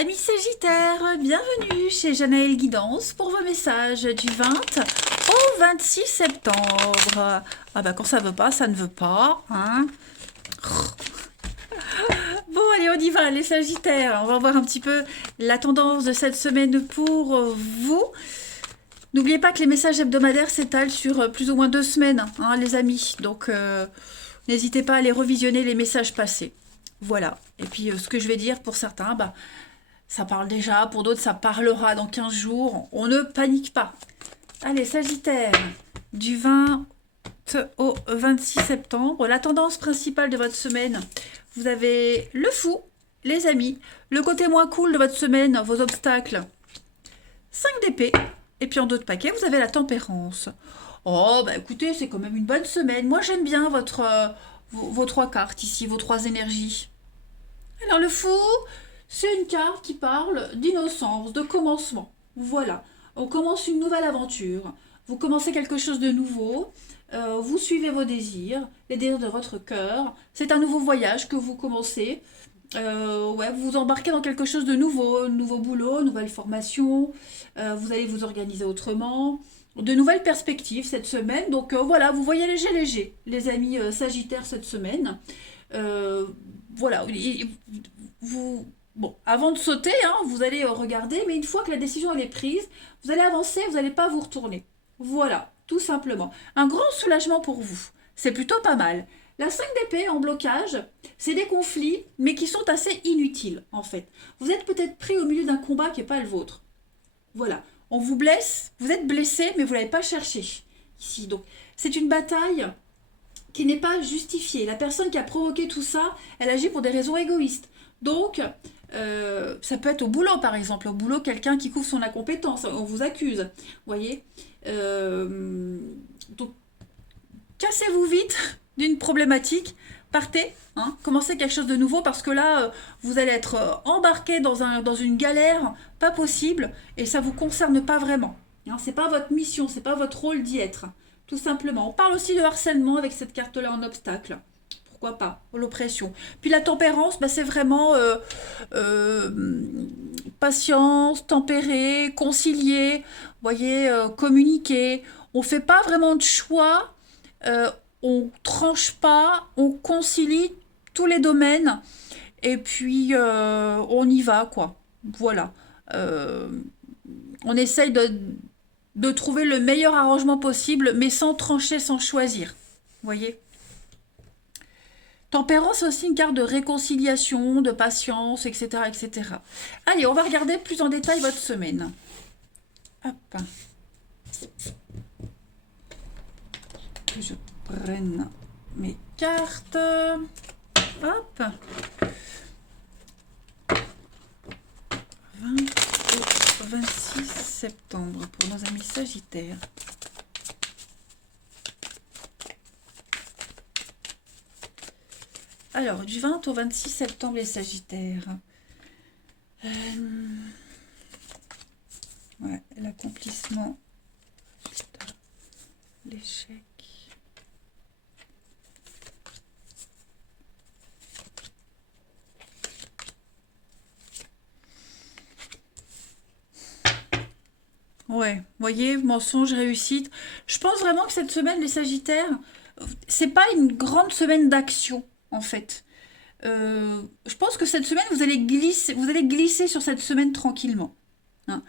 Amis Sagittaires, bienvenue chez Janaël Guidance pour vos messages du 20 au 26 septembre. Ah bah quand ça veut pas, ça ne veut pas, hein. Bon allez, on y va les Sagittaires. On va voir un petit peu la tendance de cette semaine pour vous. N'oubliez pas que les messages hebdomadaires s'étalent sur plus ou moins 2 semaines, hein, les amis. Donc n'hésitez pas à les revisionner les messages passés. Voilà. Et puis ce que je vais dire pour certains, bah ça parle déjà, pour d'autres ça parlera dans 15 jours. On ne panique pas. Allez, Sagittaire, du 20 au 26 septembre, la tendance principale de votre semaine, vous avez le fou, les amis, le côté moins cool de votre semaine, vos obstacles, 5 d'épée, et puis en dos de paquet, vous avez la tempérance. Oh, bah écoutez, c'est quand même une bonne semaine. Moi, j'aime bien vos 3 cartes ici, vos 3 énergies. Alors, le fou, c'est une carte qui parle d'innocence, de commencement. Voilà, on commence une nouvelle aventure. Vous commencez quelque chose de nouveau. Vous suivez vos désirs, les désirs de votre cœur. C'est un nouveau voyage que vous commencez. Ouais, vous vous embarquez dans quelque chose de nouveau, nouveau boulot, nouvelle formation. Vous allez vous organiser autrement. De nouvelles perspectives cette semaine. Donc voilà, vous voyez léger, les amis Sagittaires cette semaine. Voilà, vous, bon, avant de sauter, hein, vous allez regarder, mais une fois que la décision elle est prise, vous allez avancer, vous n'allez pas vous retourner. Voilà, tout simplement. Un grand soulagement pour vous. C'est plutôt pas mal. La 5 d'épée en blocage, c'est des conflits, mais qui sont assez inutiles, en fait. Vous êtes peut-être pris au milieu d'un combat qui n'est pas le vôtre. Voilà. On vous blesse, vous êtes blessé, mais vous ne l'avez pas cherché. Ici, donc, c'est une bataille qui n'est pas justifiée. La personne qui a provoqué tout ça, elle agit pour des raisons égoïstes. Donc, ça peut être au boulot, par exemple. Au boulot, quelqu'un qui couvre son incompétence, on vous accuse. Vous voyez donc, cassez-vous vite d'une problématique, partez, hein, commencez quelque chose de nouveau parce que là, vous allez être embarqué dans une galère pas possible et ça ne vous concerne pas vraiment. Hein, c'est pas votre mission, c'est pas votre rôle d'y être, tout simplement. On parle aussi de harcèlement avec cette carte-là en obstacle. Pourquoi pas, l'oppression. Puis la tempérance, bah, c'est vraiment patience, tempérer, concilier, voyez, communiquer. On ne fait pas vraiment de choix, on tranche pas, on concilie tous les domaines et puis on y va, quoi. Voilà. Euh, on essaye de trouver le meilleur arrangement possible, mais sans trancher, sans choisir. Vous voyez? Tempérance, c'est aussi une carte de réconciliation, de patience, etc., etc. Allez, on va regarder plus en détail votre semaine. Hop. Que je prenne mes cartes. Hop. 20 au 26 septembre pour nos amis Sagittaires. Alors, du 20 au 26 septembre, les Sagittaires. Ouais, l'accomplissement, l'échec. Ouais, voyez, mensonge, réussite. Je pense vraiment que cette semaine, les Sagittaires, c'est pas une grande semaine d'action, en fait. Je pense que cette semaine, vous allez glisser sur cette semaine tranquillement. Hein.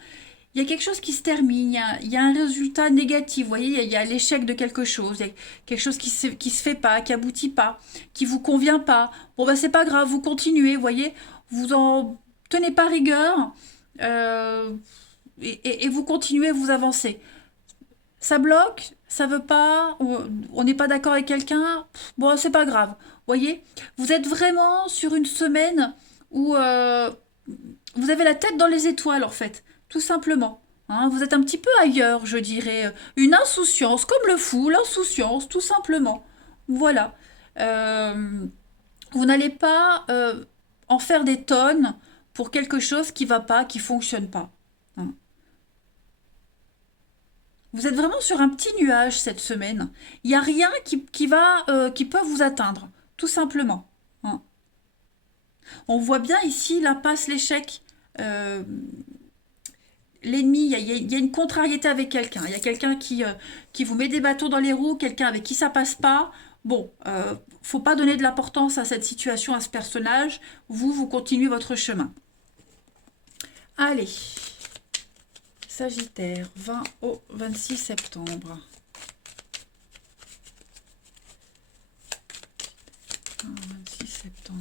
Il y a quelque chose qui se termine, il y a un résultat négatif, vous voyez, il y a l'échec de quelque chose, il y a quelque chose qui se fait pas, qui aboutit pas, qui vous convient pas. Bon, bah, c'est pas grave, vous continuez, vous voyez, vous en tenez pas rigueur, euh, et vous continuez, vous avancez. Ça bloque, ça veut pas, on n'est pas d'accord avec quelqu'un, bon, c'est pas grave. Vous voyez, vous êtes vraiment sur une semaine où vous avez la tête dans les étoiles, en fait, tout simplement. Hein, vous êtes un petit peu ailleurs, je dirais. Une insouciance, comme le fou, l'insouciance, tout simplement. Voilà. Euh, vous n'allez pas en faire des tonnes pour quelque chose qui va pas, qui fonctionne pas. Hein. Vous êtes vraiment sur un petit nuage cette semaine. Il n'y a rien qui peut vous atteindre, tout simplement. Hein. On voit bien ici l'impasse, l'échec l'ennemi, il y a une contrariété avec quelqu'un. Il y a quelqu'un qui vous met des bâtons dans les roues, quelqu'un avec qui ça passe pas. Bon, faut pas donner de l'importance à cette situation, à ce personnage. Vous continuez votre chemin. Allez, Sagittaire, 20 au 26 septembre. 26 septembre.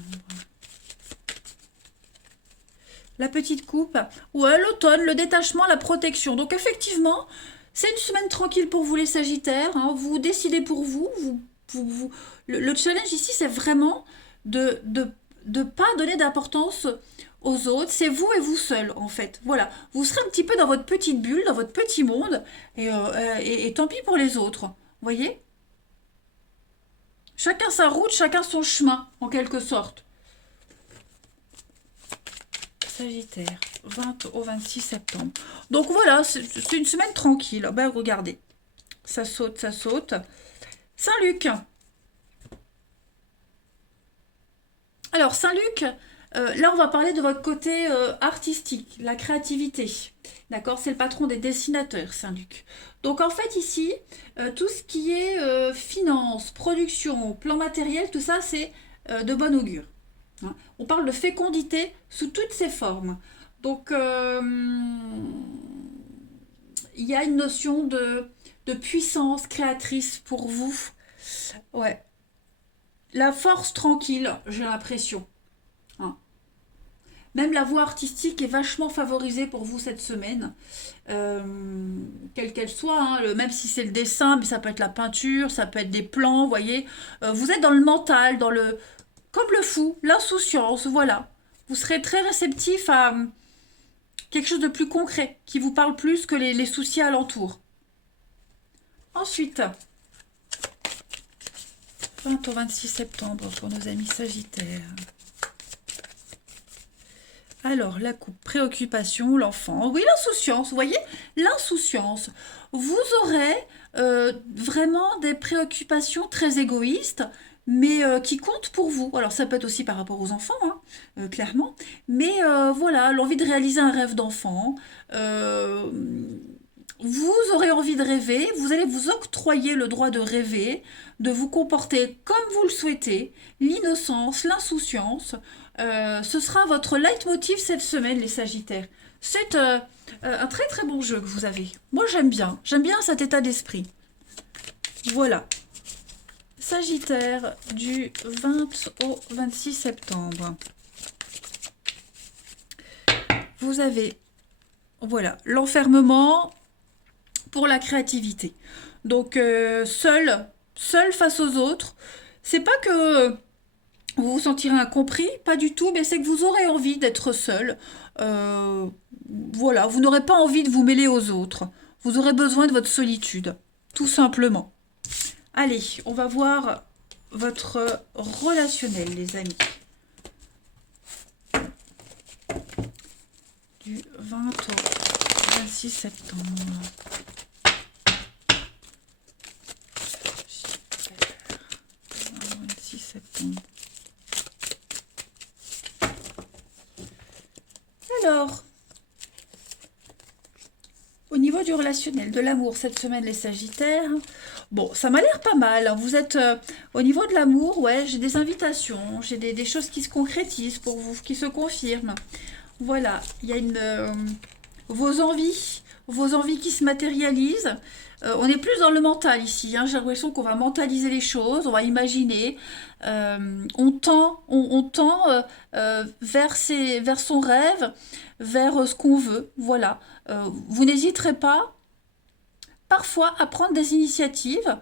La petite coupe. Ouais, l'automne, le détachement, la protection. Donc effectivement, c'est une semaine tranquille pour vous les Sagittaires. Hein. Vous décidez pour vous. Le challenge ici, c'est vraiment de pas donner d'importance aux autres. C'est vous et vous seul, en fait. Voilà. Vous serez un petit peu dans votre petite bulle, dans votre petit monde. Et tant pis pour les autres. Vous voyez? Chacun sa route, chacun son chemin, en quelque sorte. Sagittaire, 20 au 26 septembre. Donc voilà, c'est une semaine tranquille. Ben regardez, ça saute, ça saute. Saint-Luc. Alors Saint-Luc, là on va parler de votre côté artistique, la créativité. D'accord, c'est le patron des dessinateurs, Saint-Luc. Donc en fait ici, tout ce qui est finance, production, plan matériel, tout ça c'est de bon augure. Hein. On parle de fécondité sous toutes ses formes. Donc, il y a une notion de puissance créatrice pour vous. Ouais. La force tranquille, j'ai l'impression. Hein. Même la voie artistique est vachement favorisée pour vous cette semaine. Quelle qu'elle soit, hein, même si c'est le dessin, mais ça peut être la peinture, ça peut être des plans, vous voyez. Vous êtes dans le mental, dans le comme le fou, l'insouciance, voilà. Vous serez très réceptif à quelque chose de plus concret, qui vous parle plus que les soucis alentours. Ensuite, 20 au 26 septembre pour nos amis Sagittaires. Alors, la coupe, préoccupation, l'enfant. Oui, l'insouciance, vous voyez, l'insouciance. Vous aurez vraiment des préoccupations très égoïstes, mais qui comptent pour vous. Alors, ça peut être aussi par rapport aux enfants, hein, clairement. Mais voilà, l'envie de réaliser un rêve d'enfant. Vous aurez envie de rêver, vous allez vous octroyer le droit de rêver, de vous comporter comme vous le souhaitez, l'innocence, l'insouciance. Ce sera votre leitmotiv cette semaine, les Sagittaires. C'est un très très bon jeu que vous avez. Moi j'aime bien cet état d'esprit. Voilà. Sagittaire du 20 au 26 septembre. Vous avez, voilà, l'enfermement pour la créativité. Donc seul face aux autres. C'est pas que vous vous sentirez incompris, pas du tout, mais c'est que vous aurez envie d'être seul. Voilà, vous n'aurez pas envie de vous mêler aux autres. Vous aurez besoin de votre solitude, tout simplement. Allez, on va voir votre relationnel, les amis. Du 20 au 26 septembre. 26 septembre. Alors, au niveau du relationnel, de l'amour, cette semaine, les Sagittaires, bon, ça m'a l'air pas mal. Vous êtes au niveau de l'amour, ouais, j'ai des invitations, j'ai des choses qui se concrétisent pour vous, qui se confirment. Voilà, il y a vos envies qui se matérialisent. On est plus dans le mental ici. Hein. J'ai l'impression qu'on va mentaliser les choses, on va imaginer. On tend vers son rêve, vers ce qu'on veut. Voilà. Vous n'hésiterez pas parfois à prendre des initiatives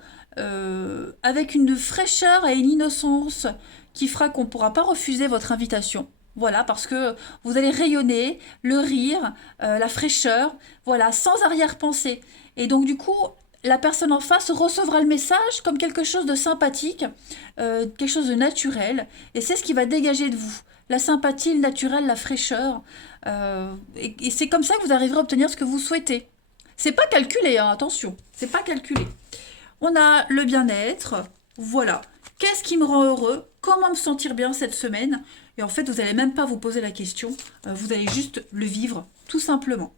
avec une fraîcheur et une innocence qui fera qu'on ne pourra pas refuser votre invitation. Voilà, parce que vous allez rayonner, le rire, la fraîcheur, voilà, sans arrière-pensée. Et donc du coup, la personne en face recevra le message comme quelque chose de sympathique, quelque chose de naturel. Et c'est ce qui va dégager de vous. La sympathie, le naturel, la fraîcheur. Et c'est comme ça que vous arriverez à obtenir ce que vous souhaitez. C'est pas calculé, hein, attention, c'est pas calculé. On a le bien-être, voilà. Qu'est-ce qui me rend heureux? Comment me sentir bien cette semaine? Et en fait, vous n'allez même pas vous poser la question, vous allez juste le vivre, tout simplement.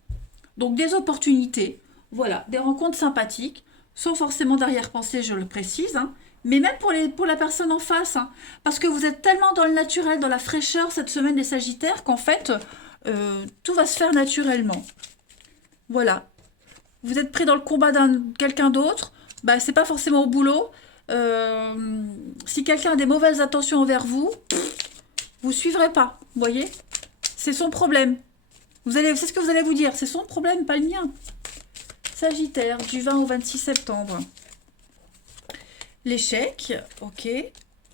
Donc des opportunités, voilà, des rencontres sympathiques, sans forcément d'arrière-pensée, je le précise, hein, mais même pour la personne en face, hein, parce que vous êtes tellement dans le naturel, dans la fraîcheur cette semaine des Sagittaires, qu'en fait, tout va se faire naturellement. Voilà. Vous êtes pris dans le combat d'un quelqu'un d'autre, bah, c'est pas forcément au boulot. Si quelqu'un a des mauvaises intentions envers vous, vous suivrez pas, vous voyez? C'est son problème. C'est ce que vous allez vous dire, c'est son problème, pas le mien. Sagittaire, du 20 au 26 septembre. L'échec, ok.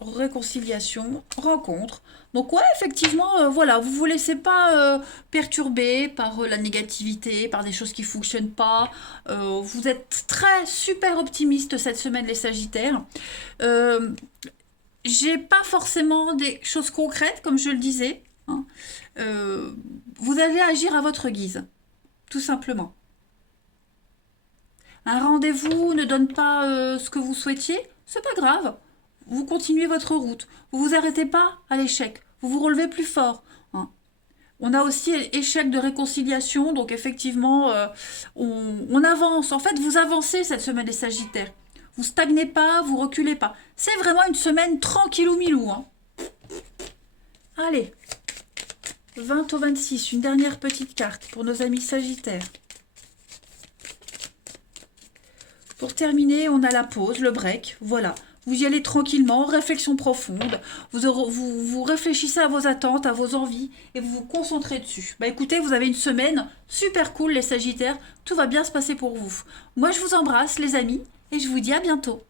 Réconciliation, rencontre. Donc ouais, effectivement, voilà, vous vous laissez pas perturber par la négativité, par des choses qui fonctionnent pas. Vous êtes très super optimiste cette semaine, les Sagittaires. J'ai pas forcément des choses concrètes, comme je le disais, hein. Vous allez agir à votre guise, tout simplement. Un rendez-vous ne donne pas ce que vous souhaitiez, c'est pas grave. Vous continuez votre route. Vous vous arrêtez pas à l'échec. Vous vous relevez plus fort, hein. On a aussi échec de réconciliation, donc effectivement, on avance. En fait, vous avancez cette semaine des Sagittaires. Vous stagnez pas, vous reculez pas. C'est vraiment une semaine tranquillou milou, hein. Allez, 20 au 26, une dernière petite carte pour nos amis Sagittaires. Pour terminer, on a la pause, le break, voilà. Vous y allez tranquillement, réflexion profonde, vous réfléchissez à vos attentes, à vos envies, et vous vous concentrez dessus. Bah écoutez, vous avez une semaine super cool les Sagittaires, tout va bien se passer pour vous. Moi je vous embrasse les amis, et je vous dis à bientôt.